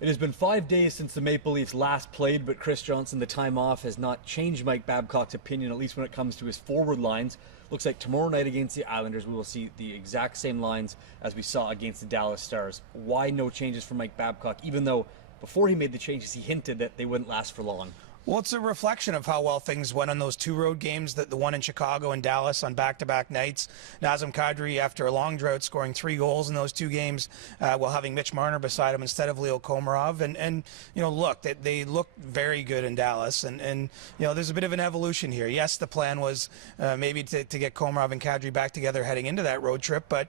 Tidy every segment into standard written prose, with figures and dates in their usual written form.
It has been 5 days since the Maple Leafs last played, but Chris Johnston, the time off has not changed Mike Babcock's opinion, at least when it comes to his forward lines. Looks like tomorrow night against the Islanders, we will see the exact same lines as we saw against the Dallas Stars. Why no changes for Mike Babcock, even though before he made the changes, he hinted that they wouldn't last for long? Well, it's a reflection of how well things went on those two road games, the one in Chicago and Dallas on back-to-back nights. Nazem Kadri, after a long drought, scoring 3 goals in those 2 games while having Mitch Marner beside him instead of Leo Komarov. And you know, look, they look very good in Dallas. And you know, there's a bit of an evolution here. Yes, the plan was maybe to get Komarov and Kadri back together heading into that road trip. But,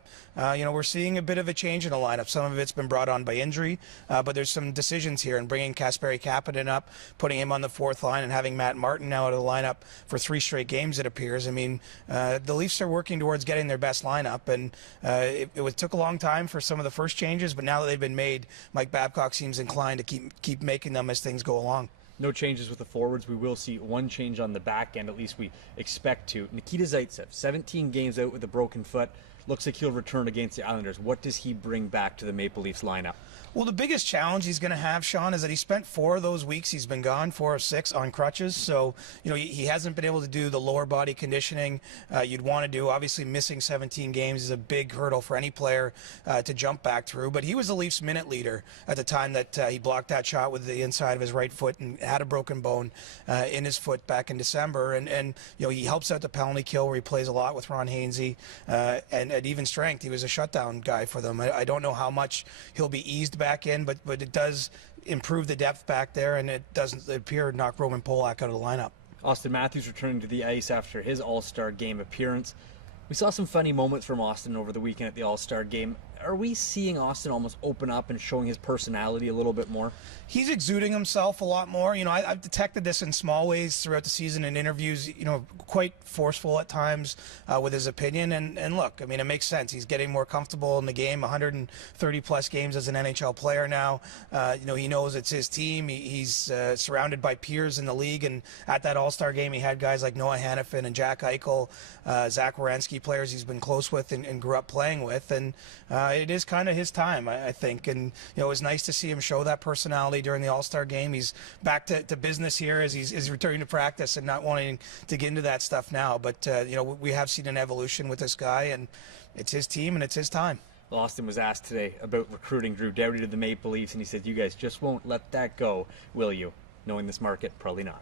you know, we're seeing a bit of a change in the lineup. Some of it's been brought on by injury, but there's some decisions here. And bringing Kasperi Kapanen up, putting him on the fourth line, and having Matt Martin now out of the lineup for 3 straight games, it appears. I mean, the Leafs are working towards getting their best lineup, and it took a long time for some of the first changes, but now that they've been made, Mike Babcock seems inclined to keep making them as things go along. No changes with the forwards. We will see one change on the back end, at least we expect to. Nikita Zaitsev, 17 games out with a broken foot. Looks like he'll return against the Islanders. What does he bring back to the Maple Leafs lineup? Well, the biggest challenge he's going to have, Sean, is that he spent 4 of those weeks he's been gone, 4 of 6 on crutches. So, you know, he hasn't been able to do the lower body conditioning you'd want to do. Obviously, missing 17 games is a big hurdle for any player to jump back through. But he was the Leafs minute leader at the time that he blocked that shot with the inside of his right foot and had a broken bone in his foot back in December. And you know, he helps out the penalty kill where he plays a lot with Ron Hainsey. And at even strength, he was a shutdown guy for them. I don't know how much he'll be eased back in, but it does improve the depth back there, and it doesn't appear to knock Roman Polak out of the lineup. Auston Matthews returning to the ice after his All-Star Game appearance. We saw some funny moments from Auston over the weekend at the All-Star Game. Are we seeing Auston almost open up and showing his personality a little bit more? He's exuding himself a lot more. You know, I've detected this in small ways throughout the season in interviews, you know, quite forceful at times with his opinion. And look, I mean, it makes sense. He's getting more comfortable in the game, 130-plus games as an NHL player now. You know, he knows it's his team. He's surrounded by peers in the league. And at that All-Star Game, he had guys like Noah Hannafin and Jack Eichel, Zach Werenski, players he's been close with and grew up playing with. And it is kind of his time, I think. And, you know, it was nice to see him show that personality during the All-Star Game. He's back to business here as he's returning to practice and not wanting to get into that stuff now. But, you know, we have seen an evolution with this guy, and it's his team and it's his time. Auston was asked today about recruiting Drew Doughty to the Maple Leafs, and he said, "You guys just won't let that go, will you?" Knowing this market, probably not.